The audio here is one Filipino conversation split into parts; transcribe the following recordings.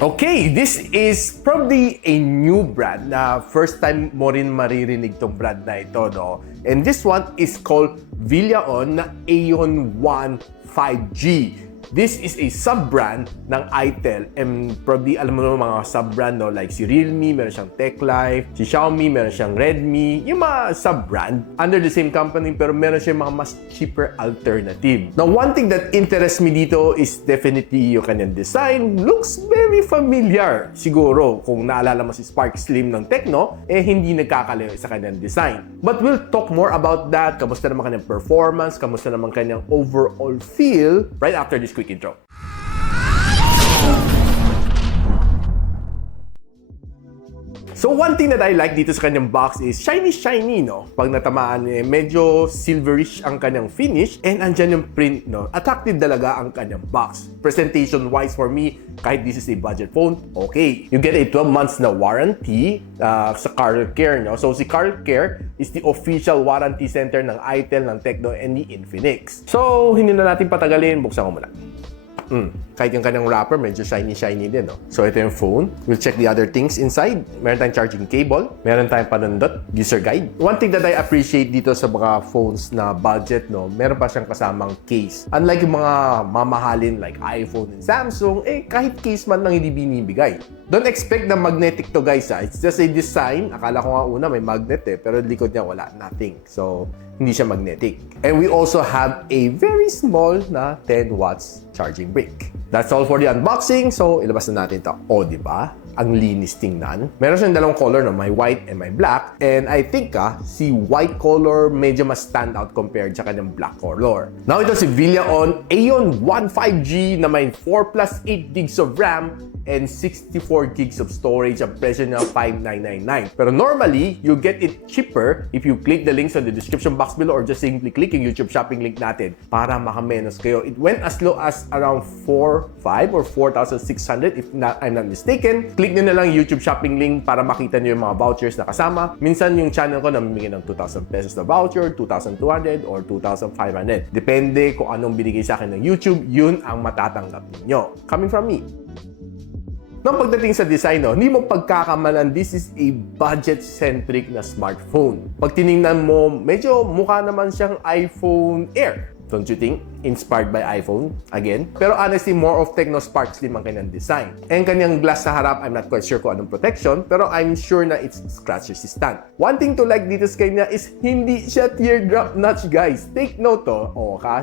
Okay, this is probably a new brand na first time mo rin maririnig tong brand na ito, no? And this one is called Villaon Aeon One 5G. This is a sub-brand ng itel, and probably alam mo naman mga sub-brand, no? Like si Realme, meron siyang TechLife, si Xiaomi, meron siyang Redmi, yung mga sub-brand under the same company pero meron siyang mga mas cheaper alternative. Now, one thing that interests me dito is definitely yung kanyang design. Looks very familiar. Siguro, kung naalala mo si Spark Slim ng Tecno, hindi nagkakalayo sa kanyang design. But we'll talk more about that. Kamusta naman kanyang performance, kamusta naman kanyang overall feel right after this quick intro. So one thing that I like dito sa kanyang box is shiny, no? Pag natamaan medyo silverish ang kanyang finish and andyan yung print, no? Attractive talaga ang kanyang box. Presentation-wise for me, kahit this is a budget phone, okay. You get a 12 months na warranty sa Car Care, no? So si Car Care is the official warranty center ng itel, ng Tecno, and ni Infinix. So hindi na natin patagalin, buksan ko muna. Kahit yung kanyang wrapper, medyo shiny din, no? So, ito yung phone. We'll check the other things inside. Meron tayong charging cable. Meron tayong panundot, user guide. One thing that I appreciate dito sa mga phones na budget, no? Meron pa siyang kasamang case. Unlike yung mga mamahalin like iPhone and Samsung, kahit case man lang hindi binibigay. Don't expect na magnetic to, guys, ha? It's just a design. Akala ko nga una may magnet, pero likod niya wala. Nothing. So, hindi siya magnetic. And we also have a very small na 10 watts charging brick. That's all for the unboxing. So, ilabas na natin ito. O, di ba? Ang linis tingnan. Meron siyang dalawang color, no? May white and may black. And I think, si white color medyo mas stand out compared sa kanyang black color. Now, ito si Villaon Aeon One 5G na may 4 plus 8 gigs of RAM and 64 gigs of storage. Ang presyo niya 5,999. Pero normally, you get it cheaper if you click the links on the description box below or just simply click yung YouTube shopping link natin para makamenos kayo. It went as low as around 4,500 or 4,600 if I'm not mistaken. Click nyo na lang YouTube shopping link para makita nyo yung mga vouchers na kasama. Minsan yung channel ko namimigay ng 2,000 pesos na voucher, 2,200 or 2,500. Depende kung anong binigay sa akin ng YouTube, yun ang matatanggap ninyo. Coming from me. Nang pagdating sa design, hindi mo pagkakamalan, this is a budget-centric na smartphone. Pag tinignan mo, medyo mukha naman siyang iPhone Air. Don't you think? Inspired by iPhone, again. Pero honestly, more of Tecno Spark Slim ang kanyang design. And kanyang glass sa harap, I'm not quite sure kung anong protection, pero I'm sure na it's scratch resistant. One thing to like dito sa kanya is hindi siya teardrop notch, guys. Take note to.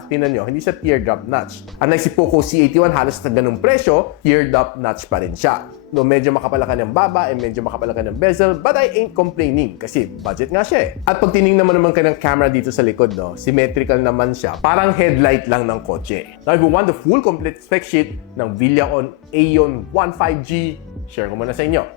Tinan nyo, hindi siya teardrop notch. Unlike si Poco C81, halos na ganung presyo, teardrop notch pa rin siya. No, medyo makapal ang kanyang baba and medyo makapal ang kanyang bezel, but I ain't complaining kasi budget nga siya, eh. At pag tinignan mo naman kanyang camera dito sa likod, no, symmetrical naman siya. Parang headlight lang ng kotse. Now, if you want the full complete spec sheet ng Villaon Aeon One 5G, share ko muna sa inyo.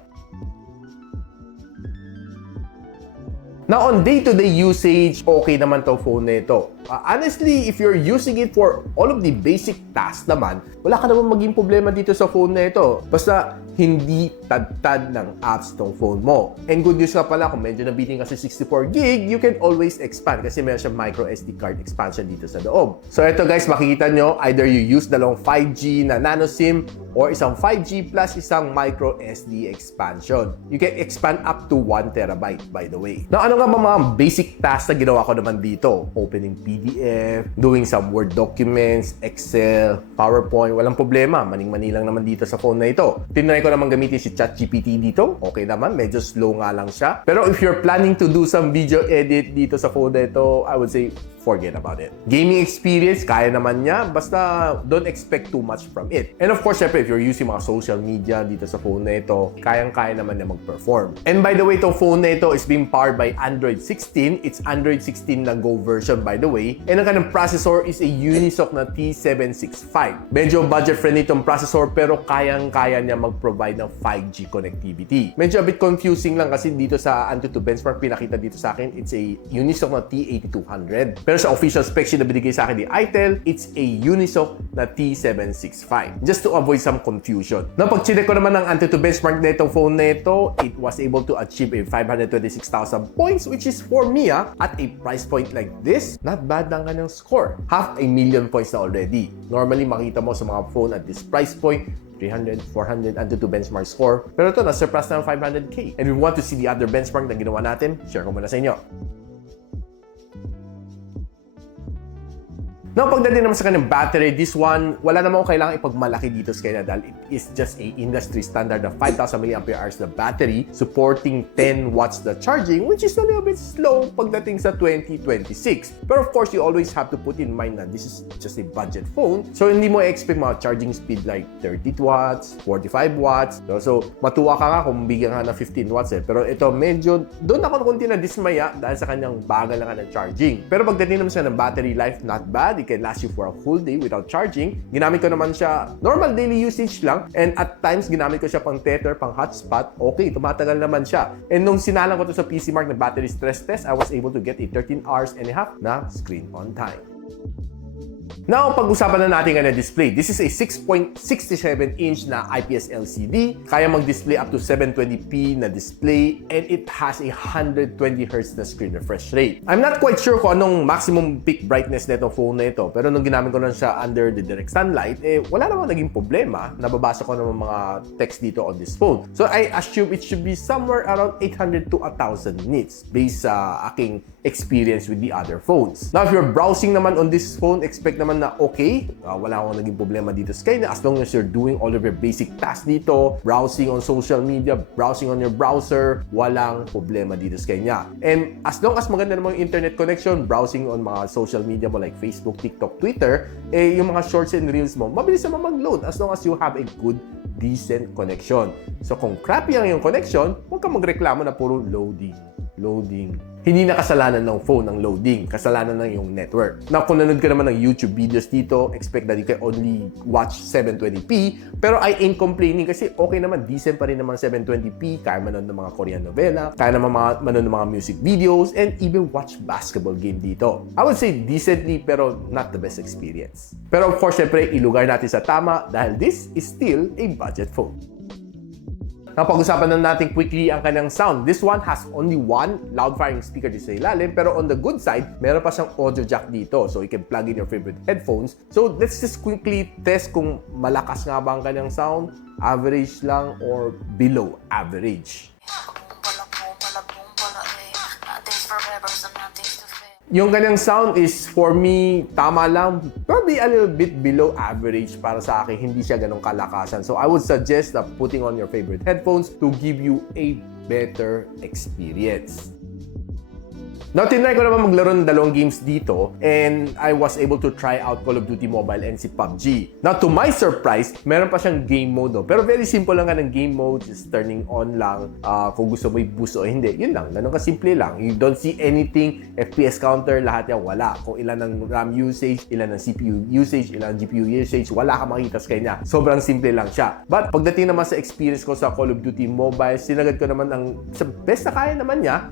Now, on day-to-day usage, okay naman to phone na ito. Honestly, if you're using it for all of the basic tasks naman, wala ka naman maging problema dito sa phone na ito. Basta hindi tad-tad ng apps tong phone mo. And good news ka pala, kung medyo nabitin ka sa 64 gig, you can always expand kasi meron siyang micro SD card expansion dito sa loob. So ito guys, makikita nyo, either you use dalawang 5G na nano SIM or isang 5G plus isang micro SD expansion. You can expand up to 1 terabyte, by the way. Now, ano nga ba mga basic tasks na ginawa ko naman dito? Opening PDF, doing some Word documents, Excel, PowerPoint, walang problema. Maning-mani lang naman dito sa phone na ito. Tinry ko naman gamitin si ChatGPT dito. Okay naman, medyo slow nga lang siya. Pero if you're planning to do some video edit dito sa phone na ito, I would say, forget about it. Gaming experience, kaya naman niya. Basta, don't expect too much from it. And of course, syempre, if you're using mga social media dito sa phone na ito, kayang-kaya naman niya mag-perform. And by the way, itong phone na ito is being powered by Android 16. It's Android 16 na Go version, by the way. And ang kanyang processor is a Unisoc na T765. Medyo budget-friendly itong processor, pero kayang-kaya niya mag-provide ng 5G connectivity. Medyo a bit confusing lang kasi dito sa Antutu benchmark, pinakita dito sa akin, it's a Unisoc na T8200. Pero sa official spec sheet na binigay sa akin ni ITEL, it's a Unisoc na T765. Just to avoid some confusion. Now, pag chinek ko naman ang Antutu benchmark na itong phone na ito, it was able to achieve a 526,000 points, which is for me, at a price point like this, not bad lang kanyang score. 500,000 points na already. Normally, makita mo sa mga phone at this price point, 300, 400, Antutu benchmark score. Pero ito, na-surpass na ng 500K. And if you want to see the other benchmark na ginawa natin, share ko muna sa inyo. Now, pagdating naman sa kanyang battery, this one, wala naman ko kailangan ipagmalaki dito sa kanya dahil it is just a industry standard of 5,000 mAh na battery supporting 10 watts the charging, which is a little bit slow pagdating sa 2026. Pero of course, you always have to put in mind na this is just a budget phone. So, hindi mo expect mga charging speed like 30 watts, 45 watts. So matuwa ka nga kung bigyan ka ng 15 watts eh. Pero ito, medyo doon ako kunti na dismaya dahil sa kanyang bagal lang ng charging. Pero pagdating naman sa ng battery life, not bad. It can last you for a whole day without charging. Ginamit ko naman siya normal daily usage lang, and at times ginamit ko siya pang tether, pang hotspot. Okay, tumatagal naman siya. And nung sinalang ko to sa PC Mark na battery stress test, I was able to get a 13 hours and a half na screen on time. Now, pag-usapan na natin ang display. This is a 6.67-inch na IPS LCD. Kaya mag-display up to 720p na display, and it has a 120Hz na screen refresh rate. I'm not quite sure kung anong maximum peak brightness na itong phone na ito, pero nung ginamit ko lang siya under the direct sunlight, wala namang naging problema. Nababasa ko naman mga text dito on this phone. So, I assume it should be somewhere around 800 to 1,000 nits based sa aking experience with the other phones. Now, if you're browsing naman on this phone, expect naman na okay. Wala akong naging problema dito sa kanya. As long as you're doing all of your basic tasks dito, browsing on social media, browsing on your browser, walang problema dito sa kanya. And as long as maganda naman yung internet connection, browsing on mga social media mo like Facebook, TikTok, Twitter, yung mga shorts and reels mo, mabilis naman mag-load as long as you have a good, decent connection. So kung crappy ang yung connection, huwag kang magreklamo na puro loading. Hindi na kasalanan ng phone ang loading, kasalanan ng yung network. Now, kung nanood ka naman ng YouTube videos dito, expect that you can only watch 720p, pero I ain't complaining kasi okay naman, decent pa rin naman 720p, kaya manood ng mga Korean novela, kaya naman manood ng mga music videos, and even watch basketball game dito. I would say decently, pero not the best experience. Pero of course, syempre, ilugar natin sa tama dahil this is still a budget phone. Napag-usapan na natin quickly ang kanyang sound. This one has only one loud firing speaker dito sa ilalim, pero on the good side, meron pa siyang audio jack dito. So you can plug in your favorite headphones. So let's just quickly test kung malakas nga ba ang kanyang sound, average lang, or below average. Yung kanyang sound is, for me, tama lang. Probably a little bit below average para sa akin. Hindi siya ganong kalakasan. So I would suggest that putting on your favorite headphones to give you a better experience. Now, tinry ko naman maglaro ng dalawang games dito, and I was able to try out Call of Duty Mobile and si PUBG. Now, to my surprise, meron pa siyang game mode, no? Pero very simple lang ka ng game mode, just turning on lang, kung gusto mo i-boost o hindi. Yun lang, ganun ka simple lang. You don't see anything, FPS counter, lahat yan, wala. Kung ilan ng RAM usage, ilan ng CPU usage, ilan ng GPU usage, wala ka makita sa kanya. Sobrang simple lang siya. But, pagdating naman sa experience ko sa Call of Duty Mobile, sinagad ko naman sa best na kaya naman niya,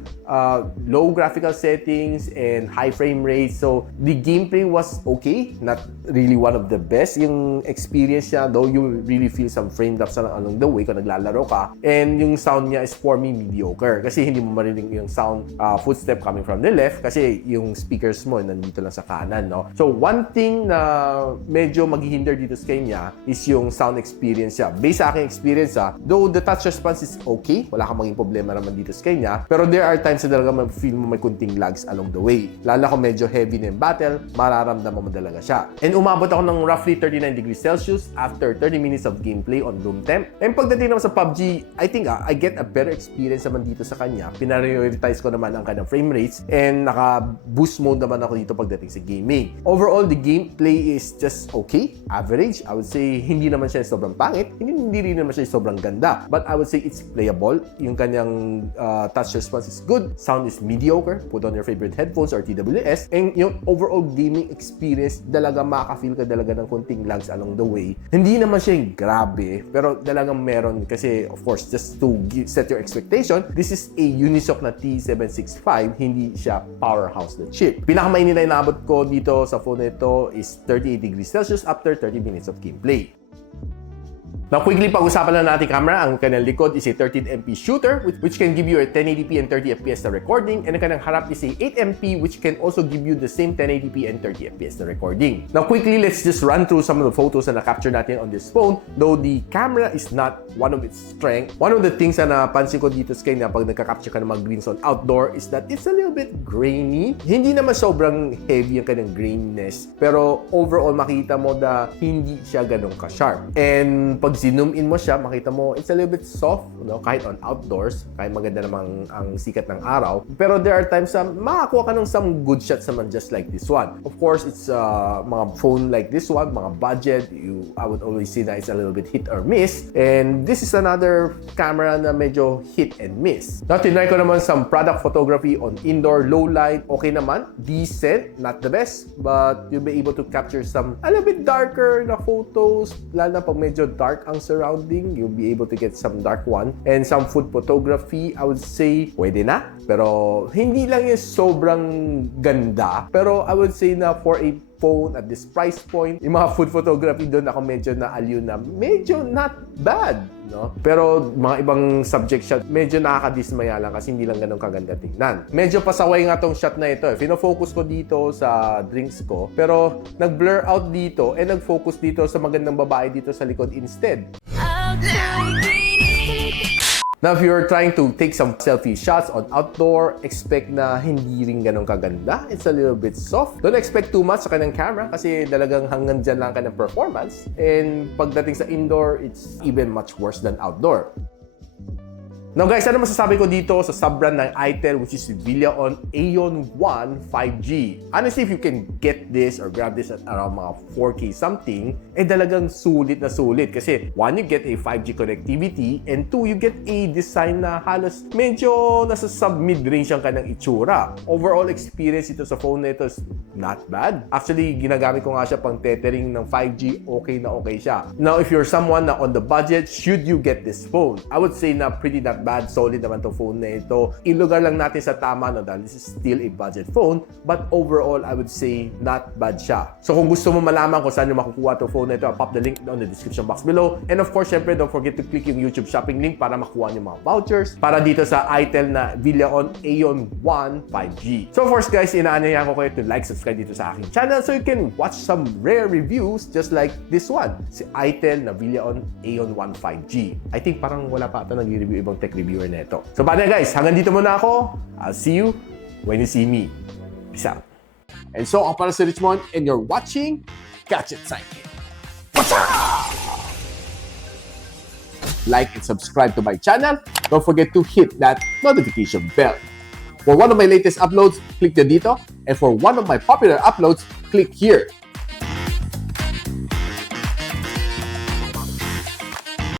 low graphical settings and high frame rate. So the gameplay was okay, not really one of the best yung experience niya, though you really feel some frame drops along the way kung naglalaro ka. And yung sound niya is for me mediocre kasi hindi mo marinig yung sound footstep coming from the left kasi yung speakers mo nandito lang sa kanan, no? So one thing na medyo maghihinder dito sa kanya is yung sound experience niya. Based sa aking experience, though the touch response is okay, wala kang maging problema naman dito sa kanya, pero there are times na talaga feel mo may kunting lags along the way. Lalo kung medyo heavy na yung battle, mararamdaman mo talaga siya. And umabot ako ng roughly 39 degrees Celsius after 30 minutes of gameplay on room temp. And pagdating naman sa PUBG, I think I get a better experience naman dito sa kanya. Pinarioritize ko naman ang kanyang frame rates and naka-boost mode naman ako dito pagdating sa gaming. Overall, the gameplay is just okay, average. I would say hindi naman siya sobrang pangit, hindi rin naman siya sobrang ganda. But I would say it's playable. Yung kanyang touch response is good, sound is mediocre, put on your favorite headphones or TWS, and yung overall gaming experience, talaga makaka-feel ka talaga ng konting lags along the way. Hindi naman siya yung grabe, pero talagang meron kasi, of course, just to set your expectation, this is a Unisoc na T765, hindi siya powerhouse na chip. Pinakamainit na inabot ko dito sa phone nito is 38 degrees Celsius after 30 minutes of gameplay. Now, quickly pag-usapan na natin camera. Ang kanyang likod is a 13MP shooter which can give you a 1080p and 30fps na recording, and ang kanyang harap is a 8MP which can also give you the same 1080p and 30fps na recording. Now, quickly, let's just run through some of the photos na na-capture natin on this phone. Though the camera is not one of its strength, one of the things na napansin ko dito sa kanya pag nagka-capture ka ng mga greens on outdoor is that it's a little bit grainy. Hindi naman sobrang heavy ang kanyang graininess, pero overall makita mo na hindi siya ganun ka-sharp. And pag zoom in mo siya, makita mo, it's a little bit soft, no? Kahit on outdoors, kahit maganda namang ang sikat ng araw. Pero there are times na makakuha ka ng some good shots naman just like this one. Of course, it's mga phone like this one, mga budget, I would always say that it's a little bit hit or miss. And this is another camera na medyo hit and miss. Now, tinry ko naman some product photography on indoor, low light. Okay naman, decent, not the best, but you'll be able to capture some a little bit darker na photos, lalo na pag medyo dark ang surrounding, you'll be able to get some dark one. And some food photography, I would say, pwede na. Pero hindi lang yung sobrang ganda. Pero I would say na for a phone at this price point, yung mga food photography doon ako medyo na-aliw na medyo not bad, no? Pero mga ibang subject shot, medyo nakakadismaya lang kasi hindi lang ganun kaganda tingnan. Medyo pasaway nga tong shot na ito. Fino-focus ko dito sa drinks ko, pero nag-blur out dito and nag-focus dito sa magandang babae dito sa likod instead. Now, if you're trying to take some selfie shots on outdoor, expect na hindi rin ganun kaganda. It's a little bit soft. Don't expect too much sa kanyang camera kasi talagang hanggang dyan lang kanyang performance. And pagdating sa indoor, it's even much worse than outdoor. Now guys, ano masasabi ko dito sa sub-brand ng Itel which is Villaon Aeon One 5G? Honestly, if you can get this or grab this at around mga 4K something, talagang sulit na sulit. Kasi one, you get a 5G connectivity, and two, you get a design na halos medyo nasa sub-mid-range ang kanyang itsura. Overall experience ito sa phone na ito is not bad. Actually, ginagamit ko nga siya pang tethering ng 5G, okay na okay siya. Now, if you're someone na on the budget, should you get this phone? I would say na pretty not bad, solid naman itong phone na ito. Ilugar lang natin sa tama, no, dahil this is still a budget phone, but overall, I would say not bad siya. So kung gusto mo malaman kung saan nyo makukuha itong phone na ito, I'll pop the link on the description box below. And of course, syempre, don't forget to click yung YouTube shopping link para makuha nyo mga vouchers para dito sa Itel na Villaon Aeon One 5G. So of course guys, inaanyayahan ko kayo to like, subscribe dito sa aking channel so you can watch some rare reviews just like this one, si Itel na Villaon Aeon One 5G. I think parang wala pa ito nag-review ibang tech reviewer na ito. So paano guys, hanggang dito muna ako. I'll see you when you see me. Peace out. And so, ako para si Richmond and you're watching Gadget Sidekick. Like and subscribe to my channel. Don't forget to hit that notification bell. For one of my latest uploads, click the dito. And for one of my popular uploads, click here.